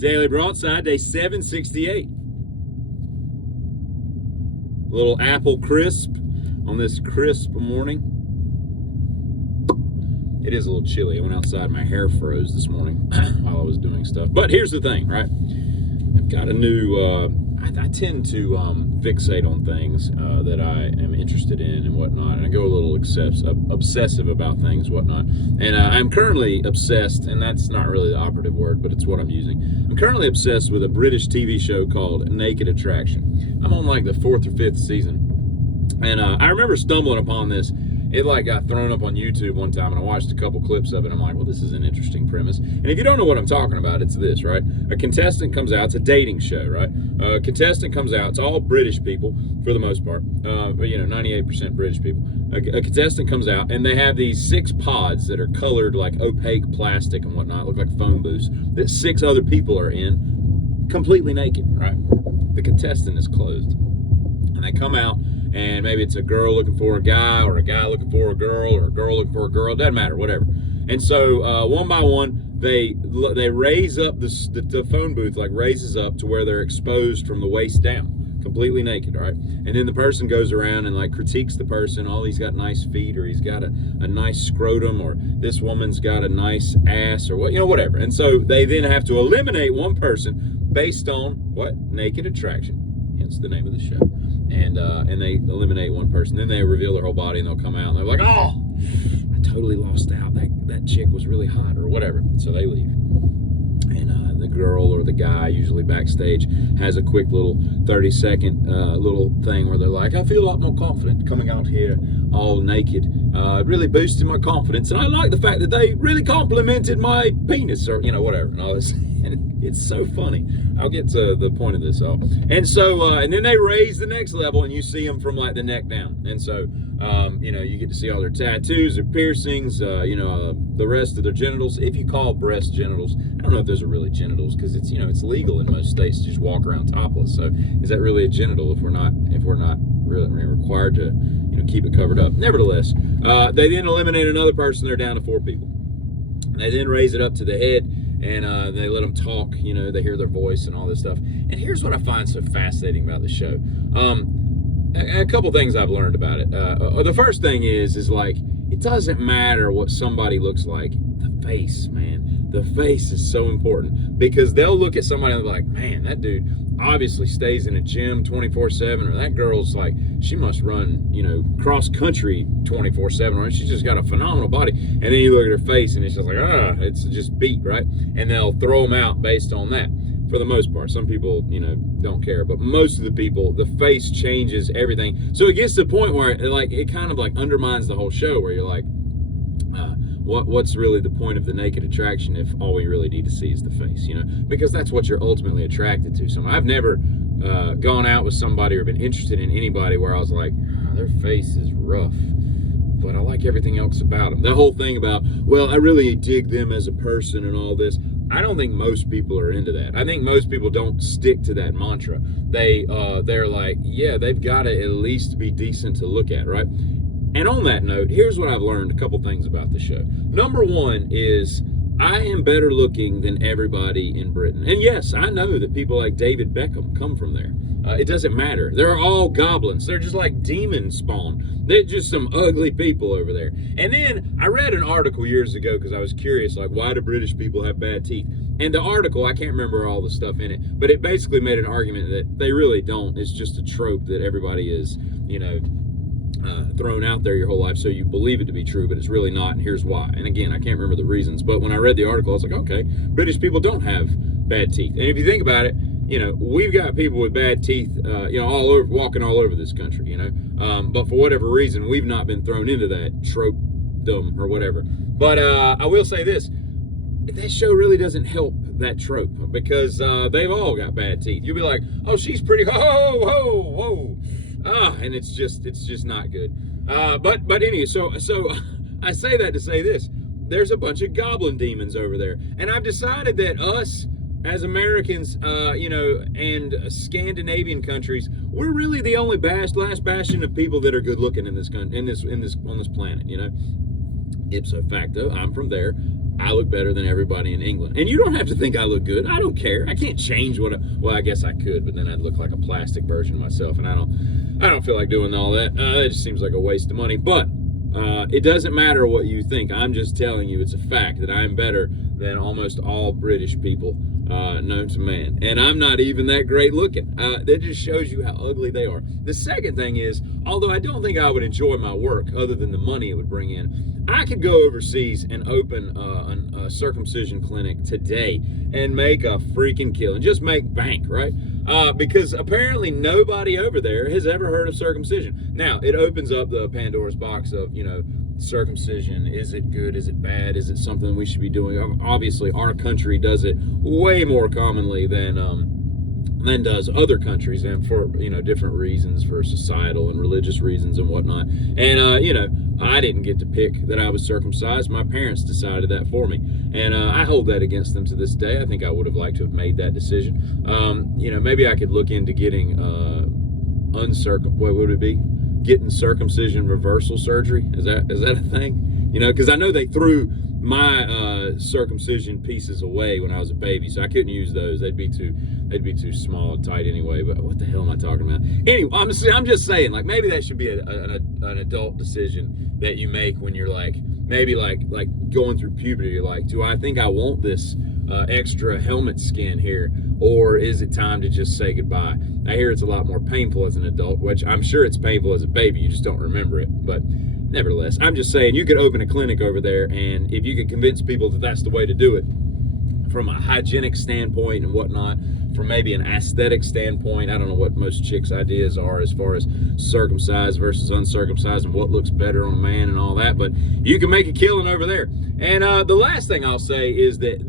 Daily Broadside, day 768. A little apple crisp on this crisp morning. It is a little chilly. I went outside, my hair froze this morning while I was doing stuff. But here's the thing, right? I've got a new, I tend to fixate on things that I am interested in and whatnot. And I go a little obsessive about things, whatnot. And I'm currently obsessed, and that's not really the operative word, but it's what I'm using. I'm currently obsessed with a British TV show called Naked Attraction. I'm on like the 4th or 5th season. And I remember stumbling upon this. It like got thrown up on YouTube one time, and I watched a couple clips of it. I'm like, well, this is an interesting premise. And if you don't know what I'm talking about, it's this, right? A contestant comes out. It's a dating show, right? A contestant comes out. It's all British people for the most part. 98% British people. A contestant comes out, and they have these 6 pods that are colored like opaque plastic and whatnot, look like phone booths, that 6 other people are in, completely naked, right? The contestant is closed. And they come out, and maybe it's a girl looking for a guy, or a guy looking for a girl, or a girl looking for a girl. Doesn't matter, whatever. And so one by one, they raise up the phone booth, like raises up to where they're exposed from the waist down, completely naked, right? And then the person goes around and like critiques the person. Oh, he's got nice feet, or he's got a nice scrotum, or this woman's got a nice ass, or what, whatever. And so they then have to eliminate one person based on what? Naked Attraction, hence the name of the show. And they eliminate one person. Then they reveal their whole body, and they'll come out and they're like, oh, I totally lost out. That chick was really hot, or whatever. So they leave. And the girl or the guy, usually backstage, has a quick little 30-second little thing where they're like, I feel a lot more confident coming out here all naked. It really boosted my confidence. And I like the fact that they really complimented my penis, or, whatever, and all this. And it's so funny. I'll get to the point of this all. And so, and then they raise the next level, and you see them from like the neck down. And so, you get to see all their tattoos, their piercings, the rest of their genitals. If you call breast genitals, I don't know if those are really genitals, because it's, it's legal in most states to just walk around topless. So is that really a genital if we're not really required to, keep it covered up? Nevertheless, they then eliminate another person. They're down to 4 people. They then raise it up to the head. And they let them talk, they hear their voice and all this stuff. And here's what I find so fascinating about the show. A couple things I've learned about it. The first thing is like, it doesn't matter what somebody looks like. The face, man. The face is so important, because they'll look at somebody and they're like, man, that dude obviously stays in a gym 24/7, or that girl's like, she must run, cross country 24/7, or she's just got a phenomenal body. And then you look at her face, and it's just like, it's just beat, right? And they'll throw them out based on that. For the most part, some people, don't care, but most of the people, the face changes everything. So it gets to the point where it kind of like undermines the whole show, where you're like, what's really the point of the Naked Attraction if all we really need to see is the face, because that's what you're ultimately attracted to. So I've never gone out with somebody or been interested in anybody where I was like, their face is rough, but I like everything else about them. The whole thing about, well, I really dig them as a person and all this. I don't think most people are into that. I think most people don't stick to that mantra. They're like, yeah, they've got to at least be decent to look at, right? And on that note, here's what I've learned, a couple things about the show. Number one is, I am better looking than everybody in Britain. And yes, I know that people like David Beckham come from there. It doesn't matter. They're all goblins. They're just like demon spawn. They're just some ugly people over there. And then I read an article years ago, because I was curious, like, why do British people have bad teeth? And the article, I can't remember all the stuff in it, but it basically made an argument that they really don't. It's just a trope that everybody is, thrown out there your whole life, so you believe it to be true, but it's really not, and here's why. And again, I can't remember the reasons, but when I read the article, I was like, okay, British people don't have bad teeth. And if you think about it, we've got people with bad teeth, all over, walking all over this country, but for whatever reason, we've not been thrown into that trope-dom or whatever. But I will say this, that show really doesn't help that trope, because they've all got bad teeth. You'll be like, oh, she's pretty, whoa. And it's just not good. But anyway, so I say that to say this. There's a bunch of goblin demons over there. And I've decided that us as Americans, and Scandinavian countries, we're really the only last bastion of people that are good looking in this country, on this planet, Ipso facto, I'm from there. I look better than everybody in England. And you don't have to think I look good. I don't care. I can't change well, I guess I could, but then I'd look like a plastic version of myself, and I don't feel like doing all that. It just seems like a waste of money. But it doesn't matter what you think. I'm just telling you it's a fact that I'm better than almost all British people known to man. And I'm not even that great looking. That just shows you how ugly they are. The second thing is, although I don't think I would enjoy my work other than the money it would bring in, I could go overseas and open a circumcision clinic today and make a freaking kill and just make bank, right? Because apparently nobody over there has ever heard of circumcision. Now, it opens up the Pandora's box of, circumcision. Is it good? Is it bad? Is it something we should be doing? Obviously, our country does it way more commonly than does other countries, and for different reasons, for societal and religious reasons and whatnot. And I didn't get to pick that I was circumcised. My parents decided that for me, and I hold that against them to this day. I think I would have liked to have made that decision. Maybe I could look into getting what would it be? Getting circumcision reversal surgery. Is that a thing? Because I know they threw my circumcision pieces away when I was a baby, so I couldn't use those. They'd be too small and tight anyway. But what the hell am I talking about? Anyway, I'm just saying, like, maybe that should be an adult decision that you make when you're maybe going through puberty. You're like, do I think I want this extra helmet skin here, or is it time to just say goodbye? I hear it's a lot more painful as an adult, which I'm sure it's painful as a baby. You just don't remember it, but nevertheless, I'm just saying you could open a clinic over there, and if you could convince people that that's the way to do it from a hygienic standpoint and whatnot, from maybe an aesthetic standpoint, I don't know what most chicks' ideas are as far as circumcised versus uncircumcised and what looks better on a man and all that, but you can make a killing over there. And the last thing I'll say is that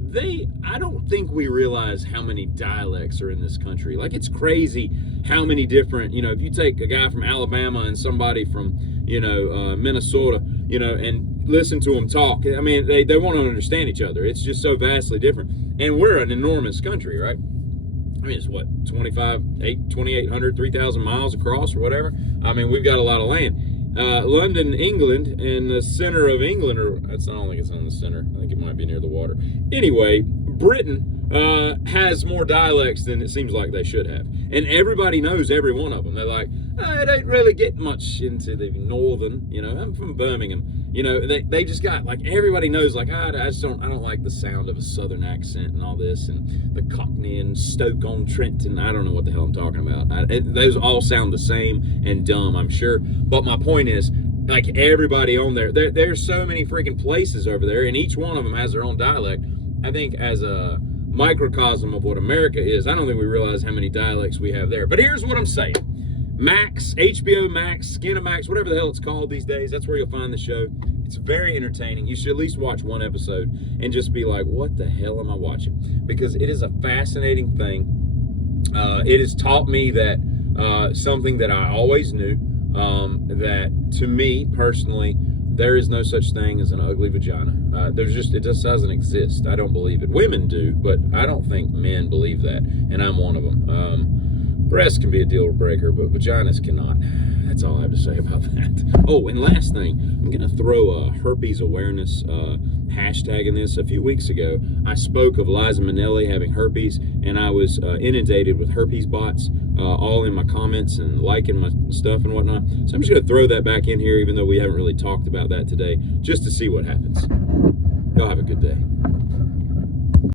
I don't think we realize how many dialects are in this country. Like, it's crazy how many different, if you take a guy from Alabama and somebody from, Minnesota, and listen to them talk. I mean, they want to understand each other. It's just so vastly different. And we're an enormous country, right? I mean, it's what, 2,800, 3,000 miles across or whatever. I mean, we've got a lot of land. London, England, and the center of England, I don't think it's on the center. I think it might be near the water. Anyway, Britain has more dialects than it seems like they should have. And everybody knows every one of them. They're like, I don't really get much into the northern, I'm from Birmingham. They just got, like, everybody knows, like, I don't like the sound of a southern accent and all this, and the Cockney and Stoke-on-Trent, and I don't know what the hell I'm talking about. Those all sound the same and dumb, I'm sure. But my point is, like, everybody on there's so many freaking places over there, and each one of them has their own dialect. I think as a microcosm of what America is, I don't think we realize how many dialects we have there. But here's what I'm saying. Max, HBO Max, Skinamax, whatever the hell it's called these days, that's where you'll find the show. It's very entertaining. You should at least watch one episode and just be like, what the hell am I watching? Because it is a fascinating thing. It has taught me that something that I always knew, that to me personally, there is no such thing as an ugly vagina. It just doesn't exist. I don't believe it. Women do, but I don't think men believe that, and I'm one of them. Breasts can be a deal breaker, but vaginas cannot. That's all I have to say about that. Oh, and last thing, I'm going to throw a herpes awareness hashtag in this. A few weeks ago, I spoke of Liza Minnelli having herpes, and I was inundated with herpes bots all in my comments and liking my stuff and whatnot. So I'm just going to throw that back in here, even though we haven't really talked about that today, just to see what happens. Y'all have a good day.